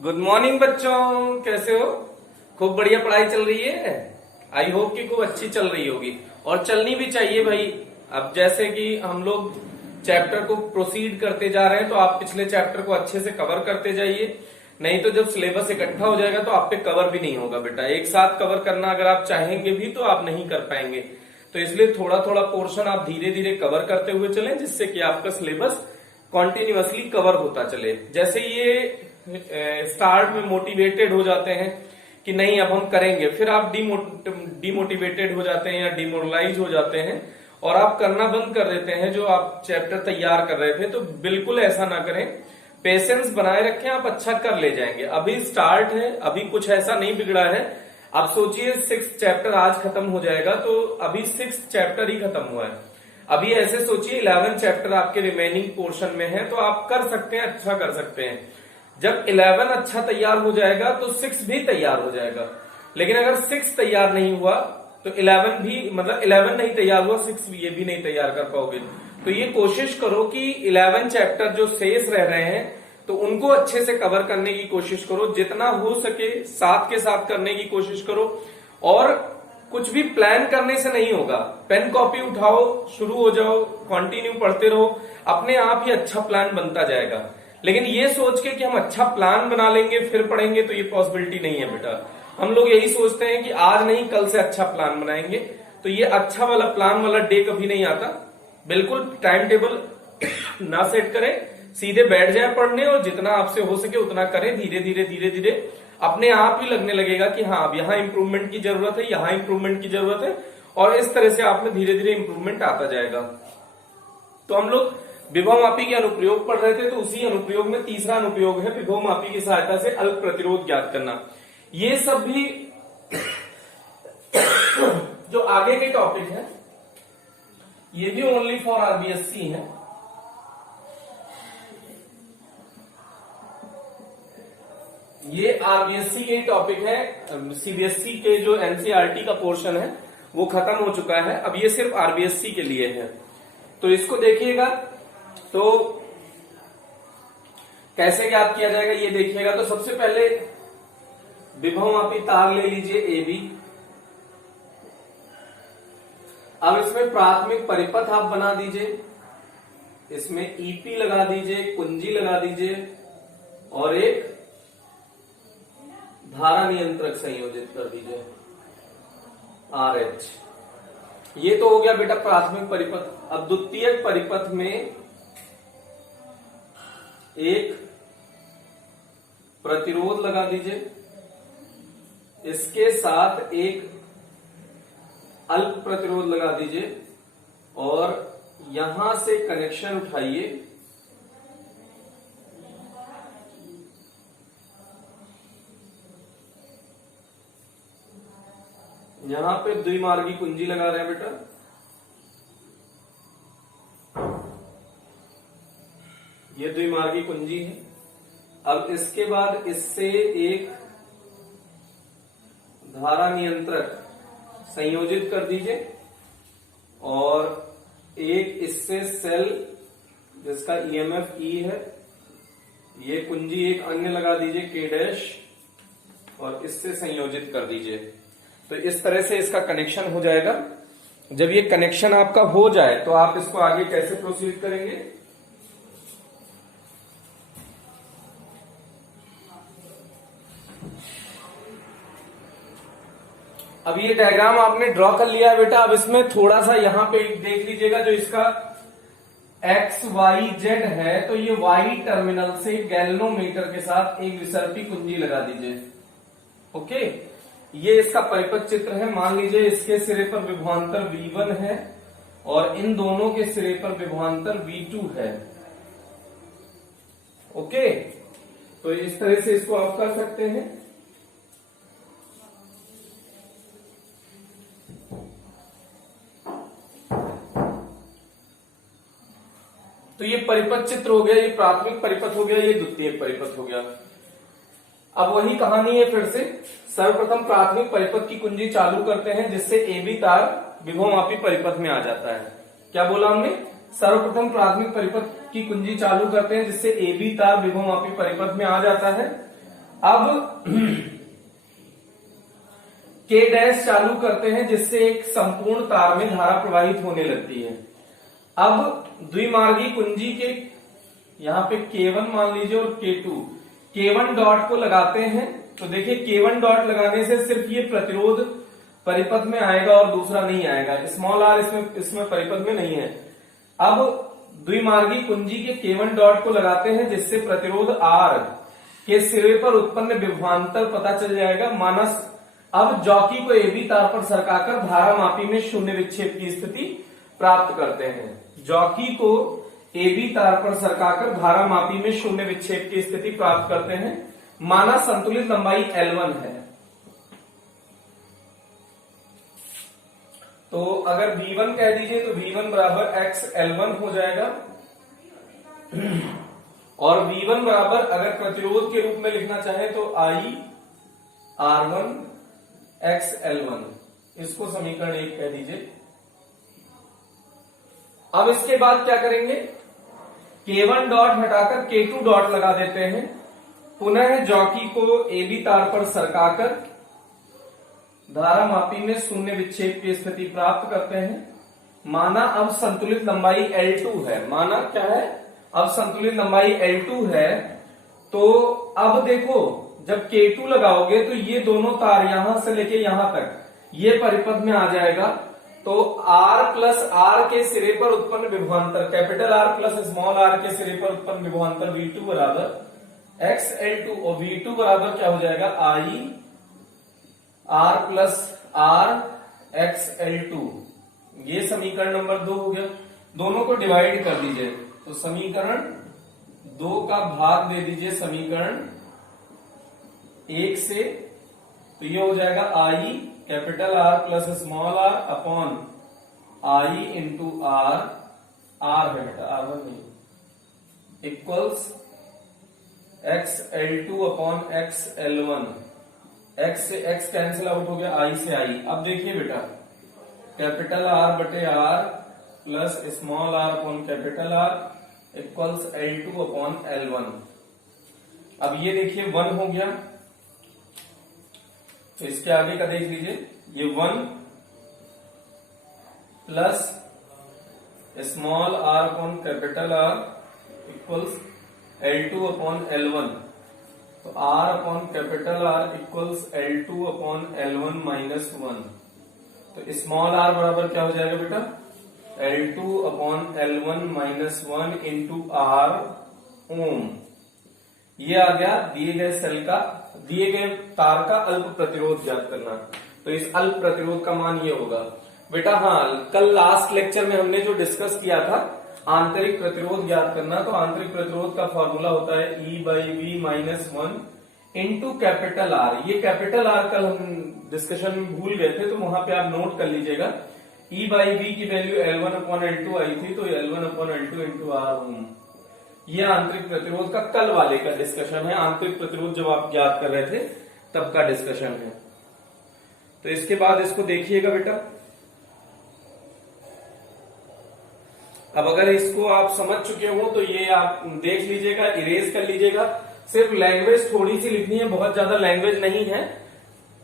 Good morning बच्चों, कैसे हो? खूब बढ़िया पढ़ाई चल रही है। आई होप कि खूब अच्छी चल रही होगी और चलनी भी चाहिए भाई। अब जैसे कि हम लोग चैप्टर को प्रोसीड करते जा रहे हैं तो आप पिछले चैप्टर को अच्छे से कवर करते जाइए, नहीं तो जब सिलेबस इकट्ठा हो जाएगा तो आप पे कवर भी नहीं होगा बेटा। एक साथ कवर करना अगर आप चाहेंगे भी तो आप नहीं कर पाएंगे, तो इसलिए थोड़ा थोड़ा पोर्शन आप धीरे धीरे कवर करते हुए चलें, जिससे कि आपका सिलेबस कॉन्टिन्यूअसली कवर होता चले। जैसे ये स्टार्ट में मोटिवेटेड हो जाते हैं कि नहीं अब हम करेंगे, फिर आप डिमोटिवेटेड हो जाते हैं या डिमोरलाइज हो जाते हैं और आप करना बंद कर देते हैं जो आप चैप्टर तैयार कर रहे थे। तो बिल्कुल ऐसा ना करें, पेशेंस बनाए रखें, आप अच्छा कर ले जाएंगे। अभी स्टार्ट है, अभी कुछ ऐसा नहीं बिगड़ा है। आप सोचिए 6th चैप्टर आज खत्म हो जाएगा तो अभी 6th चैप्टर ही खत्म हुआ है। अभी ऐसे सोचिए 11 चैप्टर आपके रिमेनिंग पोर्शन में है, तो आप कर सकते हैं, अच्छा कर सकते हैं। जब 11 अच्छा तैयार हो जाएगा तो 6 भी तैयार हो जाएगा। लेकिन अगर 6 तैयार नहीं हुआ तो 11 भी, मतलब 11 नहीं तैयार हुआ, 6 भी ये भी नहीं तैयार कर पाओगे। तो ये कोशिश करो कि 11 चैप्टर जो शेष रह रहे हैं तो उनको अच्छे से कवर करने की कोशिश करो, जितना हो सके साथ के साथ करने की कोशिश करो। और कुछ भी प्लान करने से नहीं होगा, पेन कॉपी उठाओ, शुरू हो जाओ, कंटिन्यू पढ़ते रहो, अपने आप ही अच्छा प्लान बनता जाएगा। लेकिन ये सोच के कि हम अच्छा प्लान बना लेंगे फिर पढ़ेंगे, तो ये पॉसिबिलिटी नहीं है बेटा। हम लोग यही सोचते हैं कि आज नहीं कल से अच्छा प्लान बनाएंगे, तो ये अच्छा वाला प्लान वाला डे कभी नहीं आता। बिल्कुल टाइम टेबल ना सेट करें, सीधे बैठ जाए पढ़ने और जितना आपसे हो सके उतना करें। धीरे धीरे धीरे धीरे अपने आप ही लगने लगेगा कि हाँ अब यहाँ इंप्रूवमेंट की जरूरत है, यहाँ इंप्रूवमेंट की जरूरत है, और इस तरह से आप में धीरे धीरे इंप्रूवमेंट आता जाएगा। तो हम लोग विभव मापी के अनुप्रयोग पढ़ रहे थे, तो उसी अनुप्रयोग में तीसरा अनुप्रयोग है विभव मापी की सहायता से अल्प प्रतिरोध ज्ञात करना। ये सब भी जो आगे के टॉपिक है ये भी ओनली फॉर आरबीएससी है। ये आरबीएससी के टॉपिक है, सीबीएसई के जो एनसीईआरटी का पोर्शन है वो खत्म हो चुका है, अब ये सिर्फ आरबीएससी के लिए है। तो इसको देखिएगा तो कैसे ज्ञात किया जाएगा ये देखिएगा। तो सबसे पहले विभव मापी तार ले लीजिए ए बी। अब इसमें प्राथमिक परिपथ आप बना दीजिए, इसमें ईपी लगा दीजिए, कुंजी लगा दीजिए और एक धारा नियंत्रक संयोजित कर दीजिए RH। ये तो हो गया बेटा प्राथमिक परिपथ। अब द्वितीयक परिपथ में एक प्रतिरोध लगा दीजिए, इसके साथ एक अल्प प्रतिरोध लगा दीजिए और यहां से कनेक्शन उठाइए। यहां पे द्विमार्गी कुंजी लगा रहे हैं बेटा। ये द्विमार्गी कुंजी है। अब इसके बाद इससे एक धारा नियंत्रक संयोजित कर दीजिए और एक इससे सेल जिसका ईएमएफ ई है, ये कुंजी एक अन्य लगा दीजिए K' और इससे संयोजित कर दीजिए। तो इस तरह से इसका कनेक्शन हो जाएगा। जब ये कनेक्शन आपका हो जाए तो आप इसको आगे कैसे प्रोसीड करेंगे। अब ये डायग्राम आपने ड्रॉ कर लिया है बेटा। अब इसमें थोड़ा सा यहां पे देख लीजिएगा, जो इसका एक्स वाई जेड है, तो ये वाई टर्मिनल से गैल्वेनोमीटर के साथ एक विसर्पी कुंजी लगा दीजिए। ओके, ये इसका परिपथ चित्र है। मान लीजिए इसके सिरे पर विभवांतर V1 है और इन दोनों के सिरे पर विभवांतर V2 है। ओके, तो इस तरह से इसको आप कर सकते हैं। तो ये परिपथ चित्र हो गया, ये प्राथमिक परिपथ हो गया, ये द्वितीयक परिपथ हो गया। अब वही कहानी है फिर से। सर्वप्रथम प्राथमिक परिपथ की कुंजी चालू करते हैं, जिससे AB तार विभवमापी परिपथ में आ जाता है। क्या बोला हमने? सर्वप्रथम प्राथमिक परिपथ की कुंजी चालू करते हैं, जिससे AB तार विभवमापी परिपथ में आ जाता है अब K डैश चालू करते हैं जिससे एक संपूर्ण तार में धारा प्रवाहित होने लगती है। अब द्विमार्गी कुंजी के यहां पे K1 मान लीजिए और K2, K1 डॉट को लगाते हैं तो देखिए K1 डॉट लगाने से सिर्फ ये प्रतिरोध परिपथ में आएगा और दूसरा नहीं आएगा, स्मॉल r इसमें परिपथ में नहीं है। अब द्विमार्गी कुंजी के K1 डॉट को लगाते हैं जिससे प्रतिरोध R के सिरे पर उत्पन्न विभवांतर पता चल जाएगा। मानस अब जॉकी को AB तार पर सरकाकर धारा मापी में शून्य विक्षेप की स्थिति प्राप्त करते हैं। जॉकी को AB तार पर सरकाकर धारा मापी में शून्य विक्षेप की स्थिति प्राप्त करते हैं। माना संतुलित लंबाई L1 है, तो अगर V1 कह दीजिए तो V1 बराबर XL1 हो जाएगा और V1 बराबर अगर प्रतिरोध के रूप में लिखना चाहे तो I R1 XL1, इसको समीकरण 1 कह दीजिए। अब इसके बाद क्या करेंगे, K1 डॉट हटाकर K2 डॉट लगा देते हैं। पुनः जॉकी को AB तार पर सरकाकर धारा मापी में शून्य विक्षेप की स्थिति प्राप्त करते हैं। माना अब संतुलित लंबाई L2 है, माना क्या है, अब संतुलित लंबाई L2 है। तो अब देखो जब K2 लगाओगे तो ये दोनों तार यहां से लेके यहां तक ये परिपथ में आ जाएगा। तो R प्लस R के सिरे पर उत्पन्न विभवांतर, capital R plus small r के सिरे पर उत्पन्न विभवांतर V2 बराबर XL2 और V2 बराबर क्या हो जाएगा I R plus R XL2। ये समीकरण नंबर 2 हो गया। दोनों को डिवाइड कर दीजिए तो समीकरण 2 का भाग दे दीजिए समीकरण 1 से, तो ये हो जाएगा I capital R plus small r upon I into R, R है बेटा R1 नहीं, equals XL2 upon XL1। X से X कैंसिल आउट हो गया, I से I। अब देखिए बेटा कैपिटल R बटे R plus small r upon capital R equals L2 upon L1। अब ये देखिए 1 हो गया, तो इसके आगे का देख लीजिए, ये 1 plus small r upon capital R equals L2 upon L1। तो R upon capital R equals L2 upon L1 minus 1। तो स्मॉल r बराबर क्या हो जाएगा बेटा, L2 upon L1 minus 1 into R ओम। ये आ गया दिए गए सेल का, दिए गए तार का अल्प प्रतिरोध ज्ञात करना। तो इस अल्प प्रतिरोध का मान ये होगा बेटा। हाँ, कल लास्ट लेक्चर में हमने जो डिस्कस किया था आंतरिक प्रतिरोध ज्ञात करना, तो आंतरिक प्रतिरोध का फॉर्मूला होता है E/V minus 1 into capital R। ये कैपिटल R कल हम डिस्कशन में भूल गए थे, तो वहां पे आप नोट कर लीजिएगा। E/V की वैल्यू L1 अपॉन L2 आई थी, तो L1 upon L2 into R ओम। ये आंतरिक प्रतिरोध का कल वाले का डिस्कशन है, आंतरिक प्रतिरोध जब आप ज्ञात कर रहे थे तब का डिस्कशन है। तो इसके बाद इसको देखिएगा बेटा। अब अगर इसको आप समझ चुके हो तो ये आप देख लीजिएगा, इरेज कर लीजिएगा। सिर्फ लैंग्वेज थोड़ी सी लिखनी है, बहुत ज्यादा लैंग्वेज नहीं है।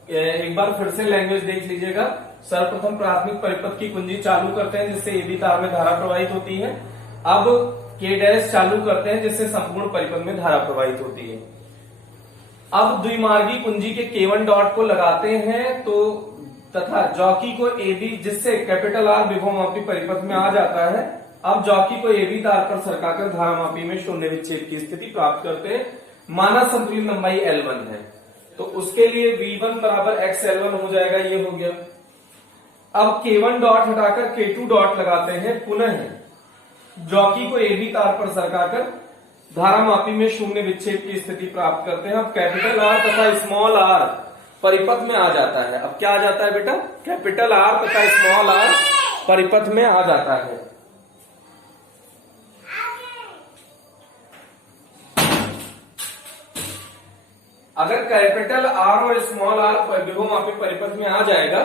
एक बार फिर से लैंग्वेज देख लीजिएगा। सर्वप्रथम प्राथमिक परिपथ की कुंजी चालू करते हैं जिससे AB तार में धारा प्रवाहित होती है। अब K डैश चालू करते हैं जिससे संपूर्ण परिपथ में धारा प्रवाहित होती है। अब द्विमार्गी कुंजी के K1 डॉट को लगाते हैं तो तथा जॉकी को AB, जिससे कैपिटल R विभवमापी परिपथ में आ जाता है। अब जॉकी को AB तार पर सरकाकर धारामापी में शून्य विक्षेप की स्थिति प्राप्त करते हैं। माना संतुलित लंबाई L1 है, तो उसके लिए V1 बराबर XL1 हो जाएगा। ये हो गया। अब K1 डॉट हटाकर K2 डॉट लगाते हैं। पुनः जॉकी को AB तार पर सरकाकर धारामापी में शून्य विक्षेप की स्थिति प्राप्त करते हैं। अब कैपिटल R तथा स्मॉल r परिपथ में आ जाता है। अब क्या आ जाता है बेटा, कैपिटल R तथा स्मॉल r परिपथ में आ जाता है। अगर कैपिटल R और स्मॉल r विभवमापी परिपथ में आ जाएगा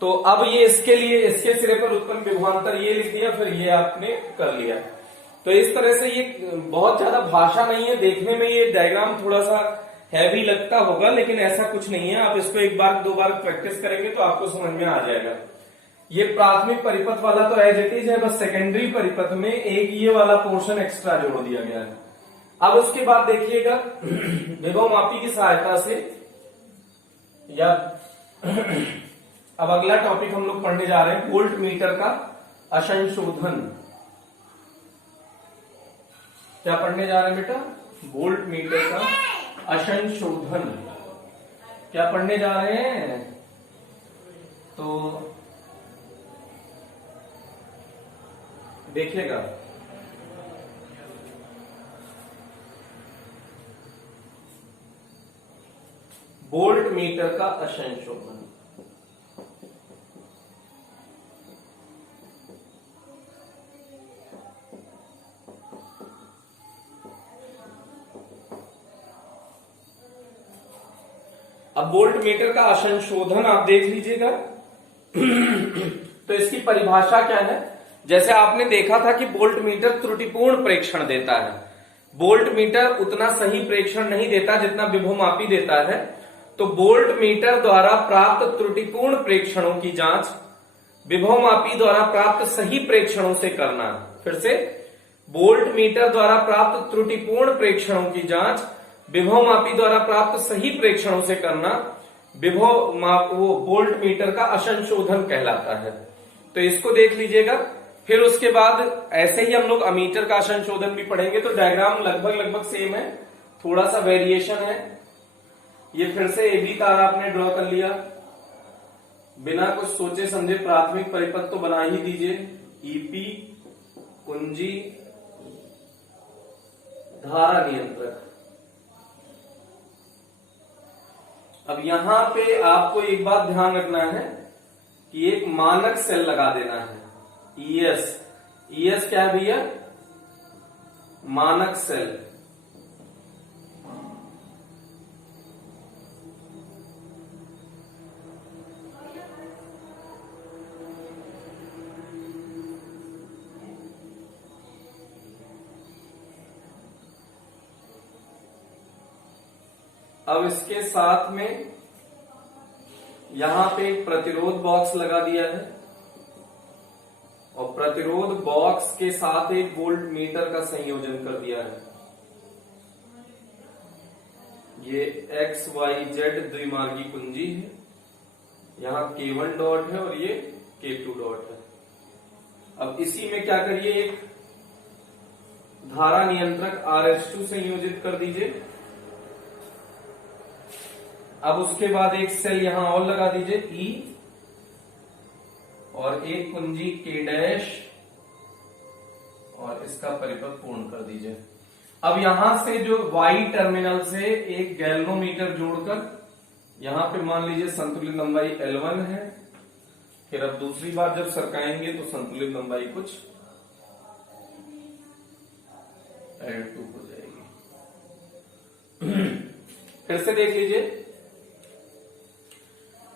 तो अब ये इसके लिए इसके सिरे पर उत्पन्न विभवांतर ये लिख दिया, फिर ये आपने कर लिया। तो इस तरह से ये बहुत ज्यादा भाषा नहीं है, देखने में ये डायग्राम थोड़ा सा हैवी लगता होगा, लेकिन ऐसा कुछ नहीं है। आप इसको एक बार दो बार प्रैक्टिस करेंगे तो आपको समझ में आ जाएगा। ये प्राथमिक परिपथ वाला तो एज इट इज है, बस सेकेंडरी परिपथ में एक ये वाला पोर्शन एक्स्ट्रा जोड़ दिया गया है। अब उसके बाद देखिएगा विभव मापी की सहायता से, या अब अगला टॉपिक हम लोग पढ़ने जा रहे हैं वोल्ट मीटर का असंशोधन। क्या पढ़ने जा रहे हैं बेटा? वोल्ट मीटर का असंशोधन। क्या पढ़ने जा रहे हैं? तो देखिएगा, वोल्ट मीटर का असंशोधन। अब वोल्ट मीटर का असंशोधन आप देख लीजिएगा तो इसकी परिभाषा क्या है? जैसे आपने देखा था कि वोल्ट मीटर त्रुटिपूर्ण प्रेक्षण देता है। वोल्ट मीटर उतना सही प्रेक्षण नहीं देता जितना विभवमापी देता है। तो वोल्ट मीटर द्वारा प्राप्त त्रुटिपूर्ण प्रेक्षणों की जांच विभवमापी द्वारा प्राप्त सही प्रेक्षणों से करना। फिर से, वोल्ट मीटर द्वारा प्राप्त त्रुटिपूर्ण प्रेक्षणों की जांच विभवमापी द्वारा प्राप्त सही प्रेक्षणों से करना वो वोल्ट मीटर का असंशोधन कहलाता है। तो इसको देख लीजिएगा। फिर उसके बाद ऐसे ही हम लोग अमीटर का असंशोधन भी पढ़ेंगे। तो डायग्राम लगभग सेम है, थोड़ा सा वेरिएशन है। ये फिर से एबी तार आपने ड्रॉ कर लिया, बिना कुछ सोचे समझे प्राथमिक परिपथ तो बना ही दीजिए। ईपी, कुंजी, धारा नियंत्रक। अब यहां पे आपको एक बात ध्यान रखना है कि एक मानक सेल लगा देना है। ईएस क्या है भैया? मानक सेल। अब इसके साथ में यहां पे एक प्रतिरोध बॉक्स लगा दिया है और प्रतिरोध बॉक्स के साथ एक वोल्ट मीटर का संयोजन कर दिया है। ये एक्स वाई जेड द्विमार्गी कुंजी है। यहां K1 डॉट है और ये K2 डॉट है। अब इसी में क्या करिए, एक धारा नियंत्रक RH2 संयोजित कर दीजिए। अब उसके बाद एक सेल यहां और लगा दीजिए E और एक कुंजी K डैश और इसका परिपथ पूर्ण कर दीजिए। अब यहां से जो Y टर्मिनल से एक गैल्वेनोमीटर जोड़कर यहां पे मान लीजिए संतुलित लंबाई L1 है। फिर अब दूसरी बार जब सरकाएंगे तो संतुलित लंबाई कुछ L2 हो जाएगी। फिर से देख लीजिए,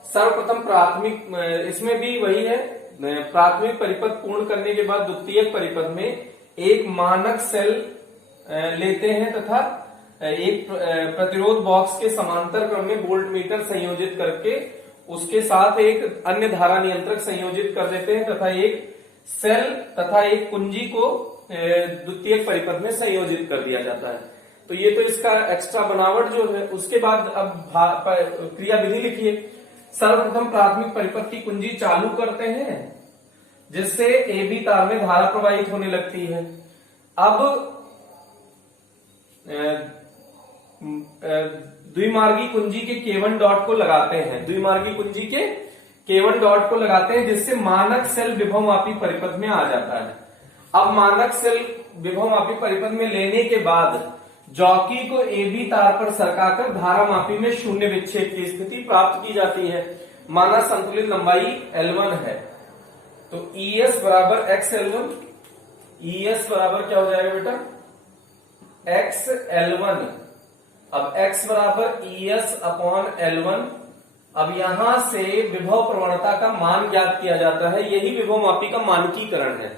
सर्वप्रथम प्राथमिक, इसमें भी वही है, प्राथमिक परिपथ पूर्ण करने के बाद द्वितीयक परिपथ में एक मानक सेल लेते हैं तथा एक प्रतिरोध बॉक्स के समांतर क्रम में वोल्ट मीटर संयोजित करके उसके साथ एक अन्य धारा नियंत्रक संयोजित कर देते हैं तथा एक सेल तथा एक कुंजी को द्वितीयक परिपथ में संयोजित कर दिया जाता है। तो ये तो इसका एक्स्ट्रा बनावट जो है। उसके बाद अब क्रिया विधि लिखिए। सर्वप्रथम प्राथमिक परिपथ की कुंजी चालू करते हैं जिससे AB तार में धारा प्रवाहित होने लगती है। अब द्विमार्गी कुंजी के K1 डॉट को लगाते हैं। द्विमार्गी कुंजी के K1 डॉट को लगाते हैं जिससे मानक सेल विभवमापी परिपथ में आ जाता है। अब मानक सेल विभवमापी परिपथ में लेने के बाद जॉकी को AB तार पर सरकाकर धारा मापी में शून्य विक्षेप की स्थिति प्राप्त की जाती है। माना संतुलित लंबाई L1 है तो ES बराबर XL1। ES बराबर क्या हो जाएगा बेटा? XL1। अब X बराबर ES अपॉन L1। अब यहां से विभव प्रवणता का मान ज्ञात किया जाता है। यही विभव मापी का मानकीकरण है।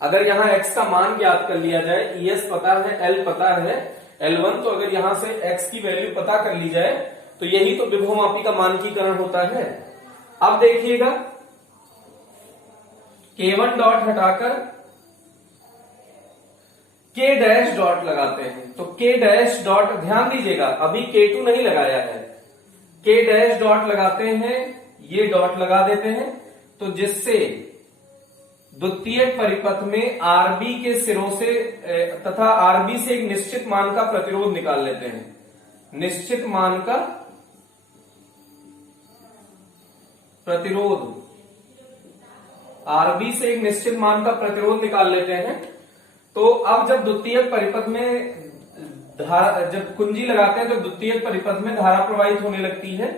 अगर यहां X का मान ज्ञात कर लिया जाए, ES पता है, L पता है, L1। तो अगर यहां से x की वैल्यू पता कर ली जाए तो यही तो विभवमापी का मानकीकरण होता है। अब देखिएगा K1 डॉट हटाकर K डैश डॉट लगाते हैं। तो K डैश डॉट, ध्यान दीजिएगा अभी K2 नहीं लगाया है, K डैश डॉट लगाते हैं, ये डॉट लगा देते हैं, तो जिससे द्वितीयक परिपथ में आरबी के सिरों से तथा आरबी से एक निश्चित मान का प्रतिरोध निकाल लेते हैं। निश्चित मान का प्रतिरोध, आरबी से एक निश्चित मान का प्रतिरोध निकाल लेते हैं। तो अब जब द्वितीयक परिपथ में जब कुंजी लगाते हैं तो द्वितीयक परिपथ में धारा प्रवाहित होने लगती है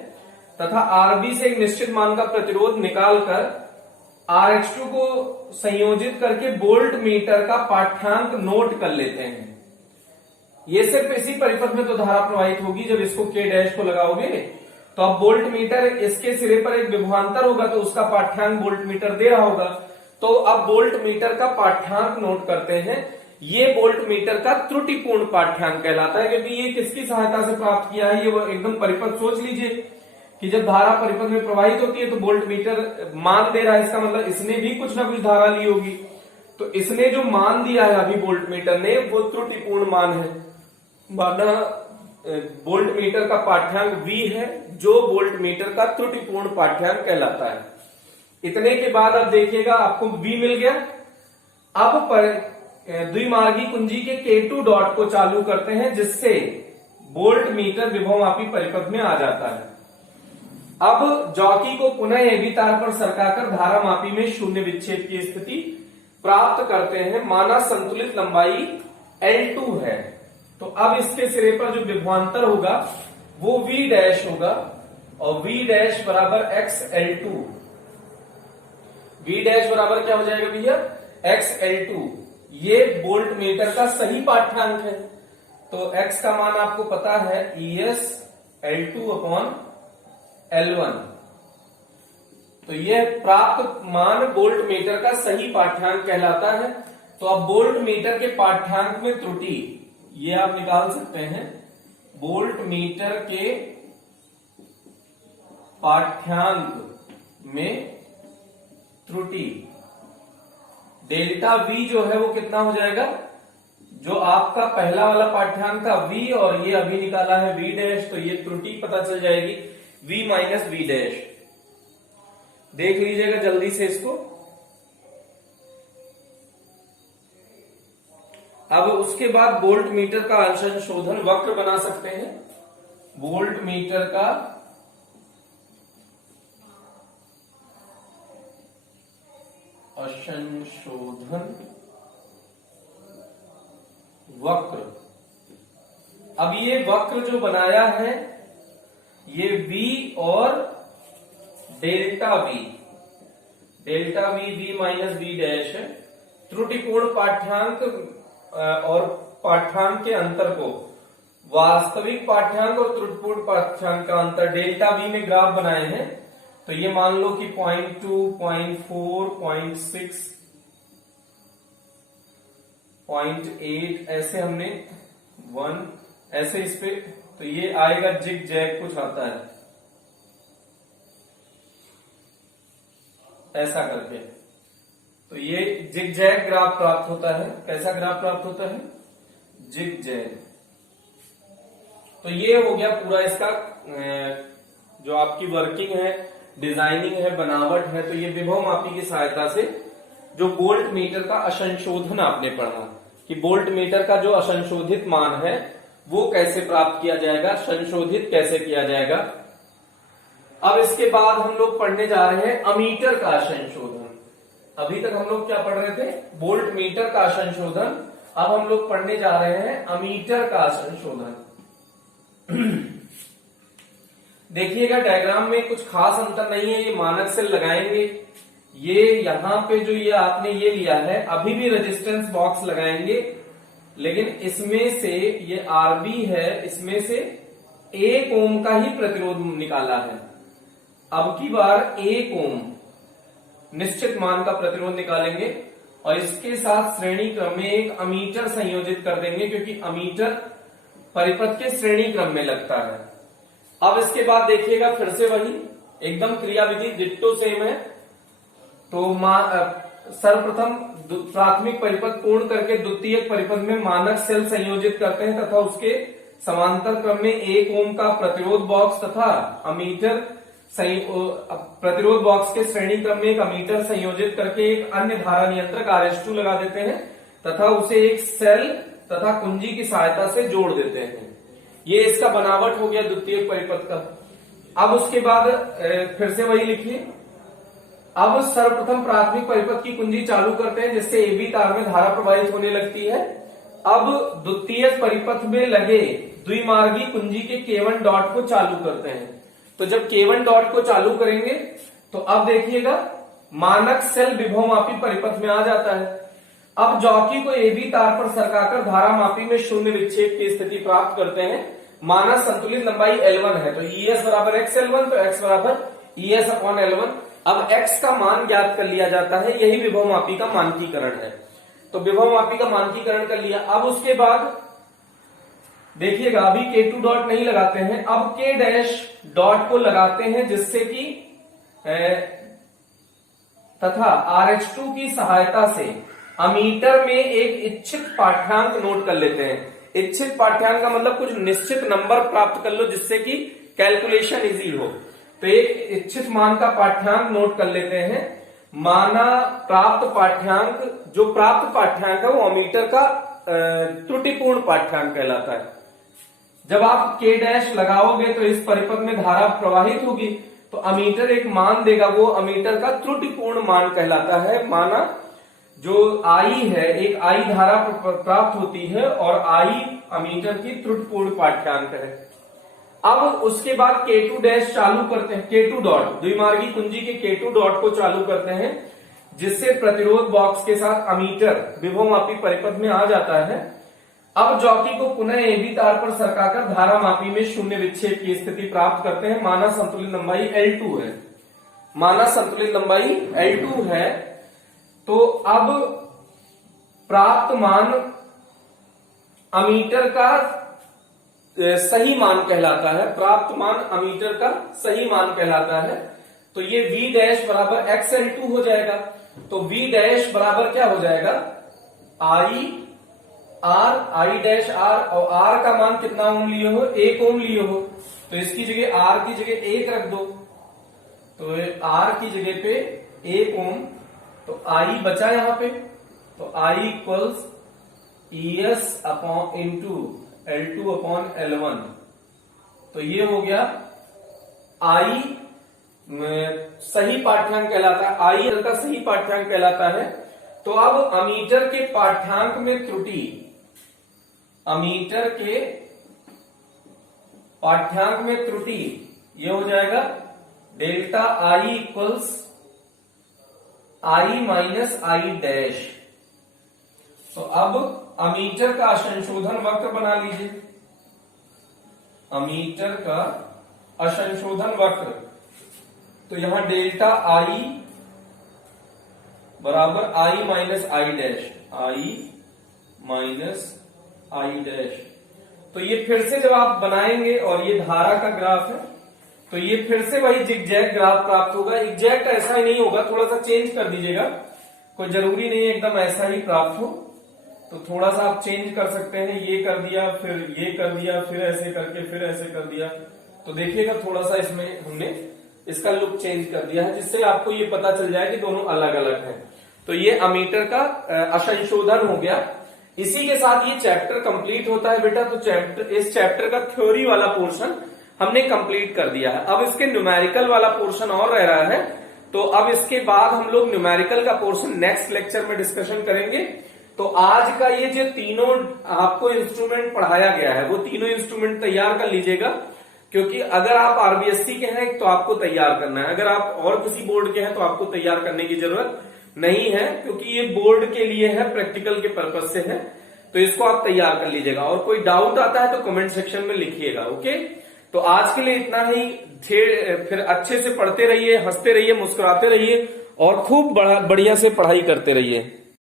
तथा आरबी से एक निश्चित मान का प्रतिरोध निकालकर RH2 को संयोजित करके वोल्ट मीटर का पाठ्यांक नोट कर लेते हैं। ये सिर्फ इसी परिपथ में तो धारा प्रवाहित होगी जब इसको K डैश को लगाओगे। तो अब वोल्ट मीटर, इसके सिरे पर एक विभवांतर होगा तो उसका पाठ्यांक वोल्ट मीटर दे रहा होगा। तो अब वोल्ट मीटर का पाठ्यांक नोट करते हैं। ये वोल्ट मीटर का त्रुटिपूर्ण पाठ्यांक कहलाता है, क्योंकि ये किसकी सहायता से प्राप्त किया है, ये वो एकदम परिपथ सोच लीजिए कि जब धारा परिपथ में प्रवाहित होती है तो वोल्ट मीटर मान दे रहा है, इसका मतलब इसने भी कुछ ना कुछ धारा ली होगी। तो इसने जो मान दिया है अभी वोल्ट मीटर ने, वो त्रुटिपूर्ण मान है, माना वोल्ट मीटर का पाठ्यांक V है, जो वोल्ट मीटर का त्रुटिपूर्ण पाठ्यांक कहलाता है। इतने के बाद अब देखिएगा आपको V मिल गया। अब पर द्विमार्गी कुंजी के K2 डॉट को चालू करते हैं, जिससे वोल्ट मीटर विभवमापी परिपथ में आ जाता है। अब जॉकी को पुनः AB तार पर सरकाकर धारा मापी में शून्य विक्षेप की स्थिति प्राप्त करते हैं। माना संतुलित लंबाई L2 है, तो अब इसके सिरे पर जो विभवांतर होगा वो V डैश होगा और V डैश बराबर XL2। V डैश बराबर क्या हो जाएगा भैया, XL2। ये वोल्ट मीटर का सही पाठ्यांक है। तो X का मान आपको पता है ES L2 अपॉन L1। तो यह प्राप्त मान वोल्ट मीटर का सही पाठ्यांक कहलाता है। तो अब वोल्ट मीटर के पाठ्यांक में त्रुटि ये आप निकाल सकते हैं। वोल्ट मीटर के पाठ्यांक में त्रुटि डेल्टा V जो है वो कितना हो जाएगा, जो आपका पहला वाला पाठ्यांक था V और ये अभी निकाला है V डैश, तो ये त्रुटि पता चल जाएगी V माइनस V डैश। देख लीजिएगा जल्दी से इसको। अब उसके बाद वोल्ट मीटर का अंशशोधन वक्र बना सकते हैं। वोल्ट मीटर का अंशशोधन वक्र। अब ये वक्र जो बनाया है ये V और delta V minus V dash है। त्रुटिपूर्ण पाठ्यांक और पाठ्यांक के अंतर को, वास्तविक पाठ्यांक और त्रुटिपूर्ण पाठ्यांक का अंतर डेल्टा V में ग्राफ बनाए हैं। तो ये मान लो कि 0.2, 0.4, 0.6, 0.8 ऐसे हमने 1 ऐसे इस पे, तो ये आएगा जिग जैग कुछ आता है ऐसा करके। तो ये जिग जैग ग्राफ प्राप्त होता है। कैसा ग्राफ प्राप्त होता है, जिग जैग। तो ये हो गया पूरा इसका जो आपकी वर्किंग है, डिजाइनिंग है, बनावट है। तो ये विभवमापी की सहायता से जो वोल्ट मीटर का असंशोधन आपने पढ़ा कि वोल्ट मीटर का जो असंशोधित मान है वो कैसे प्राप्त किया जाएगा, संशोधित कैसे किया जाएगा। अब इसके बाद हम लोग पढ़ने जा रहे हैं अमीटर का असंशोधन। अभी तक हम लोग क्या पढ़ रहे थे, वोल्ट मीटर का असंशोधन। अब हम लोग पढ़ने जा रहे हैं अमीटर का असंशोधन। देखिएगा डायग्राम में कुछ खास अंतर नहीं है, ये मानक से लगाएंगे। ये यहाँ पे जो ये आपने ये लिया है, अभी भी रेजिस्टेंस बॉक्स लगाएंगे, लेकिन इसमें से ये आरबी है, इसमें से 1 ओम का ही प्रतिरोध निकाला है। अब की बार 1 ओम निश्चित मान का प्रतिरोध निकालेंगे और इसके साथ श्रेणी क्रम में एक अमीटर संयोजित कर देंगे, क्योंकि अमीटर परिपथ के श्रेणी क्रम में लगता है। अब इसके बाद देखिएगा फिर से वही एकदम क्रियाविधि डिट्टो सेम है। तो सर्वप्रथम प्राथमिक परिपथ पूर्ण करके द्वितीयक परिपथ में मानक सेल संयोजित करते हैं तथा उसके समांतर क्रम में 1 ओम का प्रतिरोध बॉक्स तथा अमीटर प्रतिरोध बॉक्स के श्रेणी क्रम में एक अमीटर संयोजित करके एक अन्य धारा नियंत्रक RS2 लगा देते हैं तथा उसे एक सेल तथा कुंजी की सहायता से जोड़ देते हैं। ये इसका बनावट हो गया द्वितीयक परिपथ का। अब उसके बाद फिर से वही लिखिए। अब सर्वप्रथम प्राथमिक परिपथ की कुंजी चालू करते हैं जिससे AB तार में धारा प्रवाहित होने लगती है। अब द्वितीयक परिपथ में लगे द्विमार्गी कुंजी के K1 डॉट को चालू करते हैं। तो जब K1 डॉट को चालू करेंगे तो अब देखिएगा मानक सेल विभवमापी परिपथ में आ जाता है। अब जॉकी को AB तार पर सरकाकर धारा मापी में शून्य विक्षेप की स्थिति प्राप्त करते हैं। माना संतुलित लंबाई L1 है तो ES बराबर XL1 तो X बराबर ES अपॉन L1। अब X का मान ज्ञात कर लिया जाता है, यही विभवमापी का मानकीकरण है। तो विभवमापी का मानकीकरण कर लिया। अब उसके बाद देखिएगा अभी K2 डॉट नहीं लगाते हैं, अब K डैश डॉट को लगाते हैं जिससे कि तथा RH2 की सहायता से अमीटर में एक इच्छित पाठ्यांक नोट कर लेते हैं। इच्छित पाठ्यांक का मतलब कुछ निश्चित नंबर प्राप्त कर लो जिससे कि कैलकुलेशन इजी हो। तो एक इच्छित मान का पाठ्यांक नोट कर लेते हैं। माना प्राप्त पाठ्यांक, जो प्राप्त पाठ्यांक है वो अमीटर का त्रुटिपूर्ण पाठ्यांक कहलाता है। जब आप K डैश लगाओगे तो इस परिपथ में धारा प्रवाहित होगी तो अमीटर एक मान देगा, वो अमीटर का त्रुटिपूर्ण मान कहलाता है। माना जो I है, एक I धारा प्राप्त होती है और I अमीटर की त्रुटिपूर्ण पाठ्यांक है। अब उसके बाद K2 डैश चालू करते हैं, K2 डॉट द्विमार्गी कुंजी के K2 डॉट को चालू करते हैं जिससे प्रतिरोध बॉक्स के साथ अमीटर विभवमापी परिपथ में आ जाता है। अब जॉकी को पुनः AB तार पर सरकाकर धारा मापी में शून्य विक्षेप की स्थिति प्राप्त करते हैं। माना संतुलित लंबाई L2 है, माना संतुलित लंबाई L2 है। तो अब प्राप्त मान अमीटर का सही मान कहलाता है, प्राप्त मान अमीटर का सही मान कहलाता है। तो ये V डैश बराबर XL2 हो जाएगा। तो V डैश बराबर क्या हो जाएगा, I डैश R, और R का मान कितना ओम लिए हो, 1 ओम लिए हो, तो इसकी जगह R की जगह 1 रख दो, तो R की जगह पे 1 ओम, तो I बचा यहां पे, तो I equals ES upon into L2 upon L1। तो ये हो गया I सही पाठ्यांक कहलाता है, I का सही पाठ्यांक कहलाता है। तो अब अमीटर के पाठ्यांक में त्रुटि, अमीटर के पाठ्यांक में त्रुटि ये हो जाएगा delta I equals I minus I dash. तो अब अमीटर का असंशोधन वक्र बना लीजिए, अमीटर का असंशोधन वक्र। तो यहां डेल्टा I बराबर I minus I dash, I minus I dash. तो ये फिर से जब आप बनाएंगे और ये धारा का ग्राफ है तो ये फिर से वही जिगजैग ग्राफ प्राप्त होगा। एग्जैक्ट ऐसा ही नहीं होगा, थोड़ा सा चेंज कर दीजिएगा, कोई जरूरी नहीं है एकदम ऐसा ही प्राप्त हो, तो थोड़ा सा आप चेंज कर सकते हैं। ये कर दिया, फिर ये कर दिया, फिर ऐसे करके फिर ऐसे कर दिया, तो देखिएगा थोड़ा सा इसमें हमने इसका लुक चेंज कर दिया है जिससे आपको ये पता चल जाए कि दोनों अलग अलग हैं। तो ये अमीटर का असंशोधन हो गया। इसी के साथ ये चैप्टर कंप्लीट होता है बेटा। तो इस चैप्टर का थ्योरी वाला पोर्शन हमने कंप्लीट कर दिया है। अब इसके न्यूमेरिकल वाला पोर्शन और रह रहा है, तो अब इसके बाद हम लोग न्यूमेरिकल का पोर्शन नेक्स्ट लेक्चर में डिस्कशन करेंगे। तो आज का ये जो तीनों आपको इंस्ट्रूमेंट पढ़ाया गया है वो तीनों इंस्ट्रूमेंट तैयार कर लीजिएगा, क्योंकि अगर आप आरबीएससी के हैं तो आपको तैयार करना है, अगर आप और किसी बोर्ड के हैं तो आपको तैयार करने की जरूरत नहीं है, क्योंकि ये बोर्ड के लिए है, प्रैक्टिकल के पर्पज से है। तो इसको आप तैयार कर लीजिएगा, और कोई डाउट आता है तो कमेंट सेक्शन में लिखिएगा। ओके, तो आज के लिए इतना ही। फिर अच्छे से पढ़ते रहिए, हंसते रहिए, मुस्कुराते रहिए और खूब बढ़िया से पढ़ाई करते रहिए।